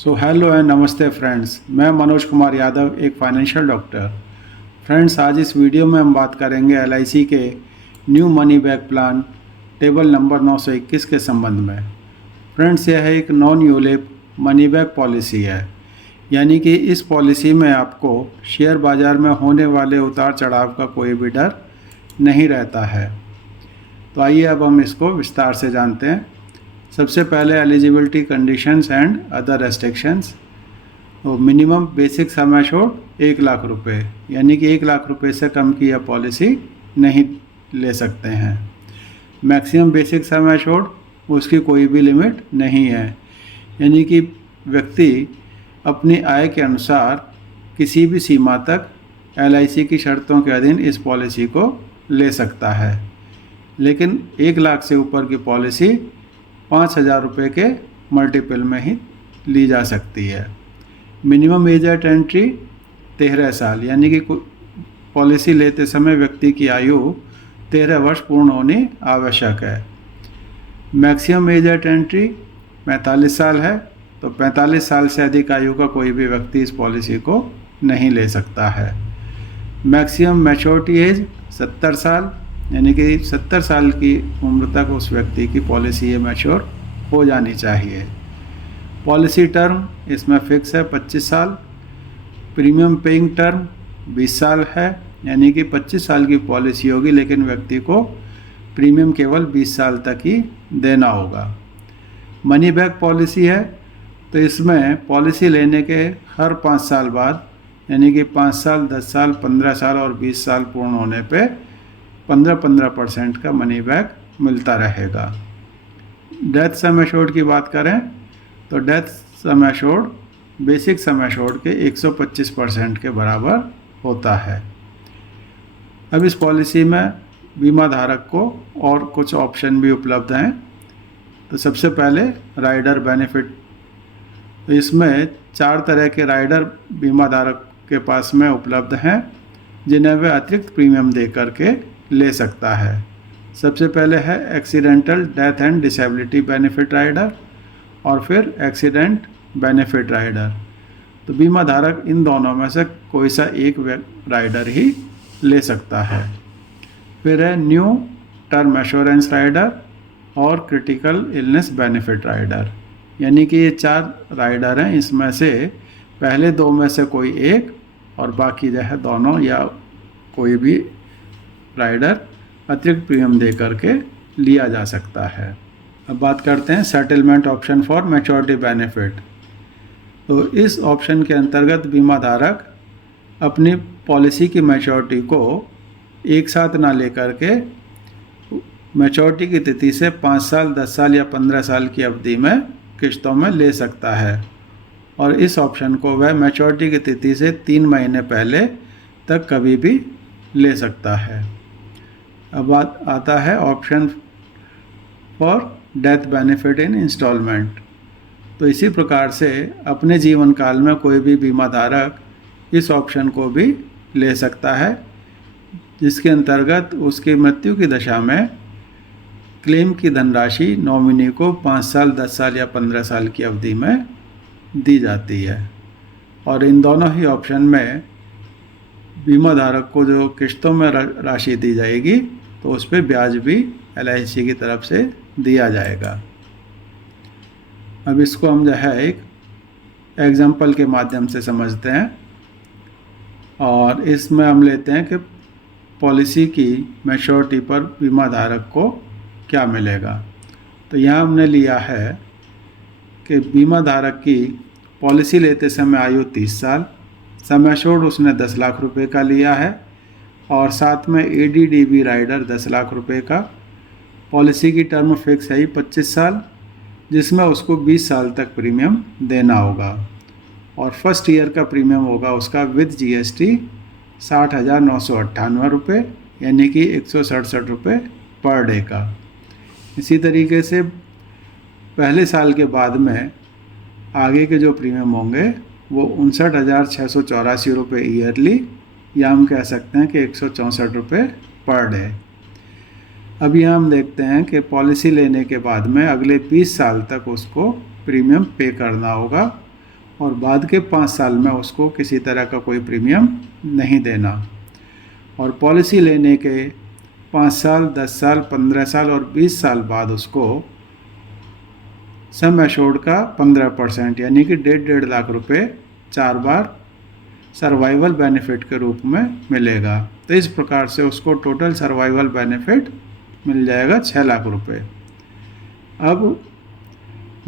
Hello and नमस्ते friends. मैं मनोज कुमार यादव, एक फाइनेंशियल डॉक्टर। फ्रेंड्स, आज इस वीडियो में हम बात करेंगे एलआईसी के new money back plan table number 921 के संबंध में। फ्रेंड्स, यह एक non ULIP money back policy है, यानी कि इस पॉलिसी में आपको शेयर बाज़ार में होने वाले उतार चढ़ाव का कोई भी डर नहीं रहता है। तो आइए अब हम इसको विस्तार से जानते हैं। सबसे पहले eligibility conditions and other restrictions. तो minimum basic sum assured 1 lakh रुपए, यानी कि 1 लाख रुपए से कम की यह पॉलिसी नहीं ले सकते हैं। मैक्सिमम बेसिक सम एश्योर्ड, उसकी कोई भी लिमिट नहीं है, यानी कि व्यक्ति अपनी आय के अनुसार किसी भी सीमा तक एलआईसी की शर्तों के अधीन इस पॉलिसी को ले सकता है। लेकिन 1 लाख से ऊपर की पॉलिसी 5,000 रुपये के मल्टीपल में ही ली जा सकती है। मिनिमम एज एट एंट्री 13 साल, यानी कि पॉलिसी लेते समय व्यक्ति की आयु 13 वर्ष पूर्ण होनी आवश्यक है। मैक्सिमम एज एट एंट्री 45 साल है, तो 45 साल से अधिक आयु का कोई भी व्यक्ति इस पॉलिसी को नहीं ले सकता है। मैक्सिमम मैच्योरिटी एज 70 साल, यानी कि 70 साल की उम्र तक उस व्यक्ति की पॉलिसी मैच्योर हो जानी चाहिए। पॉलिसी टर्म इसमें फिक्स है 25 साल। प्रीमियम पेइंग टर्म 20 साल है, यानी कि 25 साल की पॉलिसी होगी, लेकिन व्यक्ति को प्रीमियम केवल 20 साल तक ही देना होगा। मनी बैक पॉलिसी है, तो इसमें पॉलिसी लेने के हर 5 साल बाद, यानी कि 5 साल, 10 साल, 15 साल और 20 साल पूर्ण होने पे 15% का मनी बैक मिलता रहेगा। डेथ सम एश्योर्ड की बात करें तो death sum assured basic sum assured के 125% के बराबर होता है। अब इस पॉलिसी में बीमा धारक को और कुछ ऑप्शन भी उपलब्ध हैं। तो सबसे पहले राइडर बेनिफिट। तो इसमें 4 तरह के राइडर बीमा धारक के पास में उपलब्ध हैं, जिन्हें वह अतिरिक्त प्रीमियम दे करके ले सकता है। सबसे पहले है accidental death and disability benefit rider, और फिर एक्सीडेंट बेनिफिट राइडर। तो बीमा धारक इन दोनों में से कोई सा एक राइडर ही ले सकता है। फिर है न्यू टर्म एश्योरेंस राइडर और क्रिटिकल इलनेस बेनिफिट राइडर, यानी कि ये 4 राइडर हैं। इसमें से पहले 2 में से कोई एक, और बाकी जो है दोनों या कोई भी राइडर अतिरिक्त प्रीमियम दे करके लिया जा सकता है। अब बात करते हैं settlement option for maturity benefit. तो इस ऑप्शन के अंतर्गत बीमा धारक अपनी पॉलिसी की मैच्योरिटी को एक साथ ना लेकर के मैच्योरिटी की तिथि से 5 साल, 10 साल या 15 साल की अवधि में किस्तों में ले सकता है, और इस ऑप्शन को वह मैच्योरिटी की तिथि से 3 महीने पहले तक कभी भी ले सकता है। अब आता है option for death benefit in instalment. तो इसी प्रकार से अपने जीवन काल में कोई भी बीमा धारक इस ऑप्शन को भी ले सकता है, जिसके अंतर्गत उसकी मृत्यु की दशा में क्लेम की धनराशि नॉमिनी को 5 साल, 10 साल या 15 साल की अवधि में दी जाती है। और इन दोनों ही ऑप्शन में बीमा धारक को जो किस्तों में राशि दी जाएगी, तो उस पर ब्याज भी एलआईसी की तरफ से दिया जाएगा। अब इसको हम जो है एक एग्जाम्पल के माध्यम से समझते हैं, और इसमें हम लेते हैं कि पॉलिसी की मैच्योरिटी पर बीमा धारक को क्या मिलेगा। तो यहाँ हमने लिया है कि बीमा धारक की पॉलिसी लेते समय आयु 30 साल, सम एश्योर्ड उसने 10 लाख रुपए का लिया है, और साथ में एडीडीबी राइडर 10 लाख रुपए का। पॉलिसी की टर्म फिक्स है ही 25 साल, जिसमें उसको 20 साल तक प्रीमियम देना होगा, और फर्स्ट ईयर का प्रीमियम होगा उसका विद जीएसटी 60,998 रुपये, यानी कि 167 रुपये पर डे का। इसी तरीके से पहले साल के बाद में आगे के जो प्रीमियम होंगे वो 59,684 रुपये ईयरली, या हम कह सकते हैं कि 164 रुपये पर डे। अब यहाँ हम देखते हैं कि पॉलिसी लेने के बाद में अगले 20 साल तक उसको प्रीमियम पे करना होगा, और बाद के 5 साल में उसको किसी तरह का कोई प्रीमियम नहीं देना। और पॉलिसी लेने के 5 साल, 10 साल, 15 साल और 20 साल बाद उसको सम एश्योर्ड का 15% यानी कि 1.5 लाख रुपए 4 बार सर्वाइवल बेनिफिट के रूप में मिलेगा। तो इस प्रकार से उसको टोटल सर्वाइवल बेनिफिट मिल जाएगा 6 लाख रुपए। अब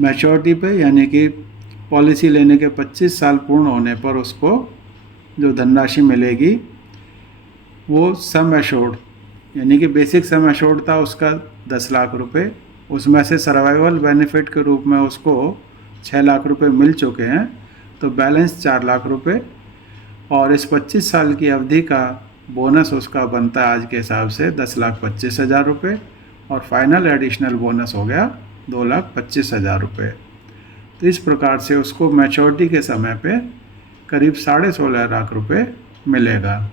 मैच्योरिटी पे यानी कि पॉलिसी लेने के 25 साल पूर्ण होने पर उसको जो धनराशि मिलेगी वो सम एश्योर्ड यानी कि बेसिक सम एश्योर्ड था उसका 10 लाख रुपए, उसमें से सर्वाइवल बेनिफिट के रूप में उसको 6 लाख रुपए मिल चुके हैं, तो बैलेंस 4 लाख रुपए। और इस 25 साल की अवधि का बोनस उसका बनता है आज के हिसाब से 10,25,000 रुपये और फाइनल एडिशनल बोनस हो गया 2,25,000 रुपये। तो इस प्रकार से उसको मैच्योरिटी के समय पे करीब 16.5 लाख रुपए मिलेगा।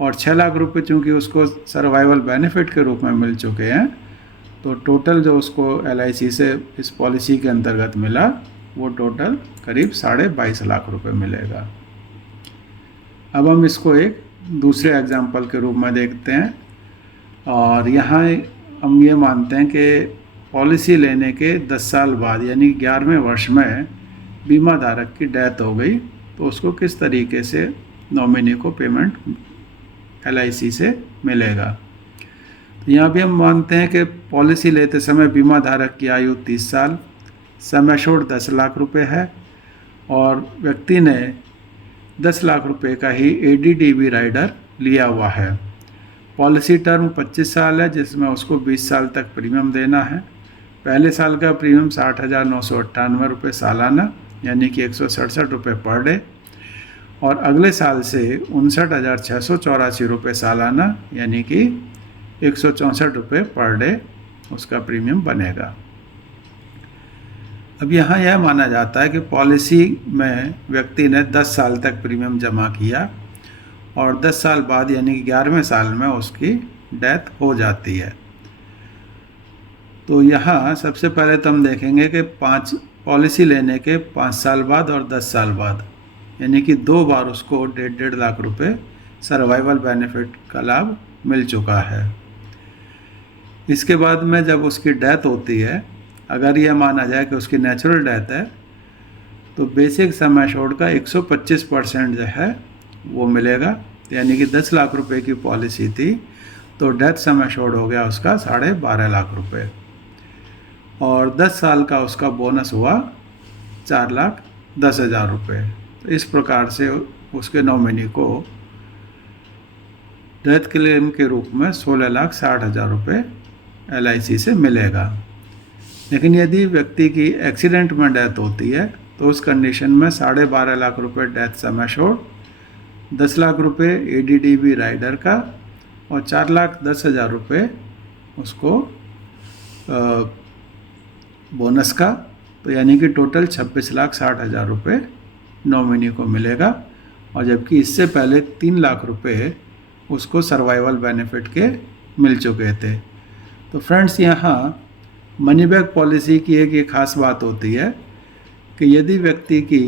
और 6 लाख रुपए चूँकि उसको सर्वाइवल बेनिफिट के रूप में मिल चुके हैं, तो टोटल जो उसको LIC से इस पॉलिसी के अंतर्गत मिला वो टोटल करीब 22.5 लाख रुपए मिलेगा। अब हम इसको एक दूसरे एग्जाम्पल के रूप में देखते हैं। और यहाँ हम ये मानते हैं कि पॉलिसी लेने के 10 साल बाद यानी 11वें वर्ष में बीमा धारक की डेथ हो गई, तो उसको किस तरीके से नॉमिनी को पेमेंट LIC से मिलेगा। यहाँ भी हम मानते हैं कि पॉलिसी लेते समय बीमा धारक की आयु 30 साल, सम एश्योर्ड 10 लाख रुपए है और व्यक्ति ने 10 लाख रुपए का ही ADDB राइडर लिया हुआ है। पॉलिसी टर्म 25 साल है जिसमें उसको 20 साल तक प्रीमियम देना है। पहले साल का प्रीमियम 60,998 रुपये सालाना यानी कि 167 रुपये पर डे और अगले साल से 59,684 रुपये सालाना यानी कि 164 रुपये पर डे उसका प्रीमियम बनेगा। अब यहाँ यह माना जाता है कि पॉलिसी में व्यक्ति ने 10 साल तक प्रीमियम जमा किया और 10 साल बाद यानी कि 11वें साल में उसकी डेथ हो जाती है। तो यहाँ सबसे पहले तो हम देखेंगे कि पॉलिसी लेने के 5 साल बाद और 10 साल बाद यानी कि 2 बार उसको 1.5 लाख रुपए सर्वाइवल बेनिफिट का लाभ मिल चुका है। इसके बाद में जब उसकी डेथ होती है, अगर यह माना जाए कि उसकी नेचुरल डेथ है, तो बेसिक सम एश्योर्ड का 125% जो है वो मिलेगा। यानी कि 10 लाख रुपए की पॉलिसी थी तो डेथ सम एश्योर्ड हो गया उसका 12.5 लाख रुपए और 10 साल का उसका बोनस हुआ 4,10,000 रुपये। तो इस प्रकार से उसके नॉमिनी को डेथ क्लेम के रूप में 16,60,000 रुपये LIC से मिलेगा। लेकिन यदि व्यक्ति की एक्सीडेंट में डेथ होती है तो उस कंडीशन में 12.5 लाख रुपये डेथ सम एश्योर्ड, 10 लाख रुपये ADDB राइडर का और 4,10,000 रुपये उसको बोनस का, तो यानी कि टोटल 26,60,000 रुपये नॉमिनी को मिलेगा। और जबकि इससे पहले 3 लाख रुपये उसको सर्वाइवल बेनिफिट के मिल चुके थे। तो फ्रेंड्स, यहाँ मनी बैक पॉलिसी की एक ये खास बात होती है कि यदि व्यक्ति की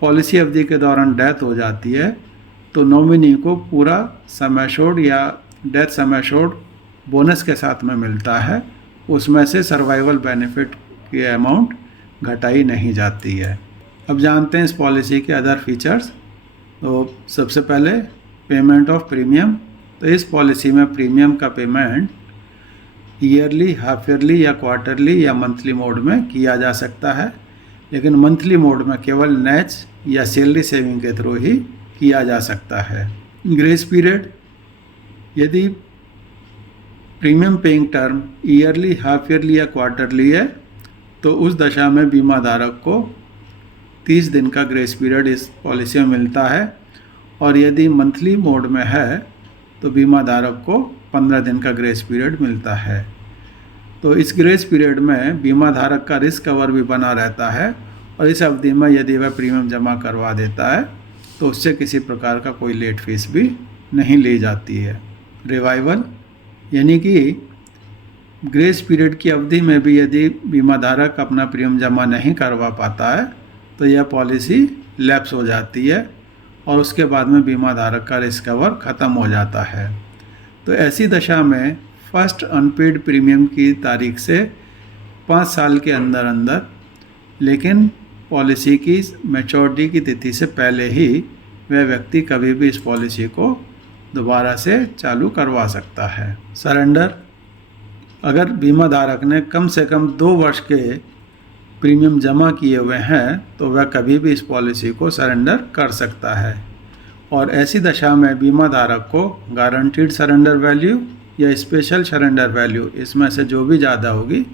पॉलिसी अवधि के दौरान डेथ हो जाती है तो नॉमिनी को पूरा सम एश्योर्ड या डेथ सम एश्योर्ड बोनस के साथ में मिलता है, उसमें से सर्वाइवल बेनिफिट की अमाउंट घटाई नहीं जाती है। अब जानते हैं इस पॉलिसी के अदर फीचर्स। तो सबसे पहले पेमेंट ऑफ प्रीमियम। तो इस पॉलिसी में प्रीमियम का पेमेंट ईयरली, हाफ ईयरली या क्वार्टरली या मंथली मोड में किया जा सकता है, लेकिन मंथली मोड में केवल नैच या सैलरी सेविंग के थ्रू ही किया जा सकता है। ग्रेस पीरियड, यदि premium paying term yearly, half yearly या क्वार्टरली है तो उस दशा में बीमा धारक को 30 दिन का ग्रेस पीरियड इस पॉलिसी में मिलता है और यदि मंथली मोड में है तो बीमा धारक को 15 दिन का ग्रेस पीरियड मिलता है। तो इस ग्रेस पीरियड में बीमा धारक का रिस्क कवर भी बना रहता है और इस अवधि में यदि वह प्रीमियम जमा करवा देता है तो उससे किसी प्रकार का कोई लेट फीस भी नहीं ली जाती है। रिवाइवल, यानी कि ग्रेस पीरियड की अवधि में भी यदि बीमा धारक अपना प्रीमियम जमा नहीं करवा पाता है तो यह पॉलिसी लैप्स हो जाती है और उसके बाद में बीमा धारक का रिस्क कवर ख़त्म हो जाता है। तो ऐसी दशा में फर्स्ट अनपेड प्रीमियम की तारीख से 5 साल के अंदर अंदर, लेकिन पॉलिसी की मैच्योरिटी की तिथि से पहले ही वह व्यक्ति कभी भी इस पॉलिसी को दोबारा से चालू करवा सकता है। सरेंडर: अगर बीमा धारक ने कम से कम 2 वर्ष के प्रीमियम जमा किए हुए हैं तो वह कभी भी इस पॉलिसी को सरेंडर कर सकता है। और ऐसी दशा में बीमा धारक को गारंटीड सरेंडर वैल्यू या स्पेशल सरेंडर वैल्यू, इसमें से जो भी ज़्यादा होगी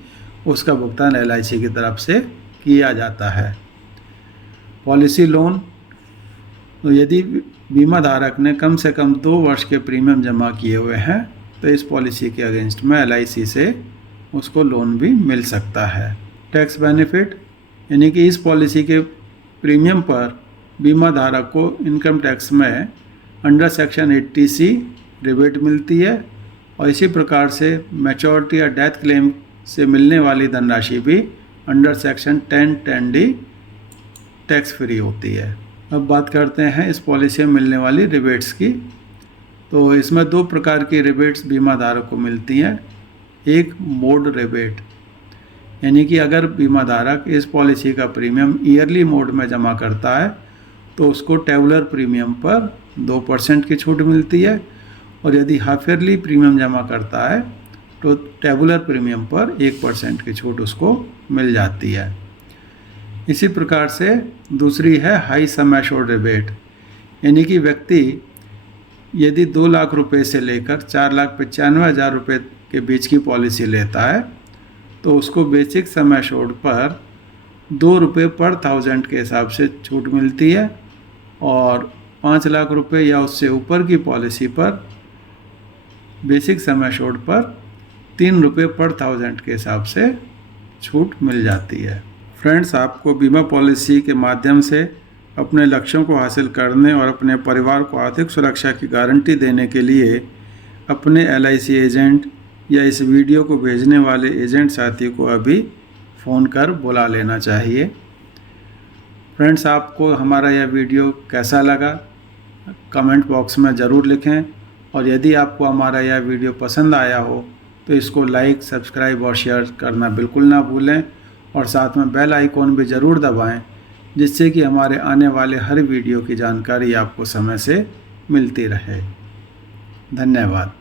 उसका भुगतान LIC की तरफ से किया जाता है। पॉलिसी लोन: तो यदि बीमा धारक ने कम से कम 2 वर्ष के प्रीमियम जमा किए हुए हैं तो इस पॉलिसी के अगेंस्ट में LIC से उसको लोन भी मिल सकता है। टैक्स बेनिफिट: यानी कि इस पॉलिसी के प्रीमियम पर बीमा धारक को इनकम टैक्स में अंडर सेक्शन 80C रिबेट मिलती है और इसी प्रकार से मैच्योरिटी या डेथ क्लेम से मिलने वाली धनराशि भी under section 10(10)D tax free होती है। अब बात करते हैं इस पॉलिसी में मिलने वाली रिबेट्स की। तो इसमें 2 प्रकार की रिबेट्स बीमा धारक को मिलती हैं। एक मोड रिबेट, यानी कि अगर बीमा धारक इस पॉलिसी का प्रीमियम ईयरली मोड में जमा करता है तो उसको टेबुलर प्रीमियम पर 2% की छूट मिलती है, और यदि हाफ ईयरली प्रीमियम जमा करता है तो टेबुलर प्रीमियम पर 1% की छूट उसको मिल जाती है। इसी प्रकार से दूसरी है हाई सम एश्योर्ड रिबेट, यानी कि व्यक्ति यदि 2 लाख रुपए से लेकर 4,95,000 रुपये के बीच की पॉलिसी लेता है तो उसको बेसिक सम एश्योर्ड पर 2 रुपये पर 1000 के हिसाब से छूट मिलती है, और 5 लाख रुपए या उससे ऊपर की पॉलिसी पर बेसिक सम एश्योर्ड पर 3 रुपये पर 1000 के हिसाब से छूट मिल जाती है। फ्रेंड्स, आपको बीमा पॉलिसी के माध्यम से अपने लक्ष्यों को हासिल करने और अपने परिवार को आर्थिक सुरक्षा की गारंटी देने के लिए अपने LIC एजेंट या इस वीडियो को भेजने वाले एजेंट साथी को अभी फ़ोन कर बुला लेना चाहिए। फ्रेंड्स, आपको हमारा यह वीडियो कैसा लगा कमेंट बॉक्स में ज़रूर लिखें, और यदि आपको हमारा यह वीडियो पसंद आया हो तो इसको लाइक, सब्सक्राइब और शेयर करना बिल्कुल ना भूलें, और साथ में बेल आइकॉन भी ज़रूर दबाएं, जिससे कि हमारे आने वाले हर वीडियो की जानकारी आपको समय से मिलती रहे। धन्यवाद।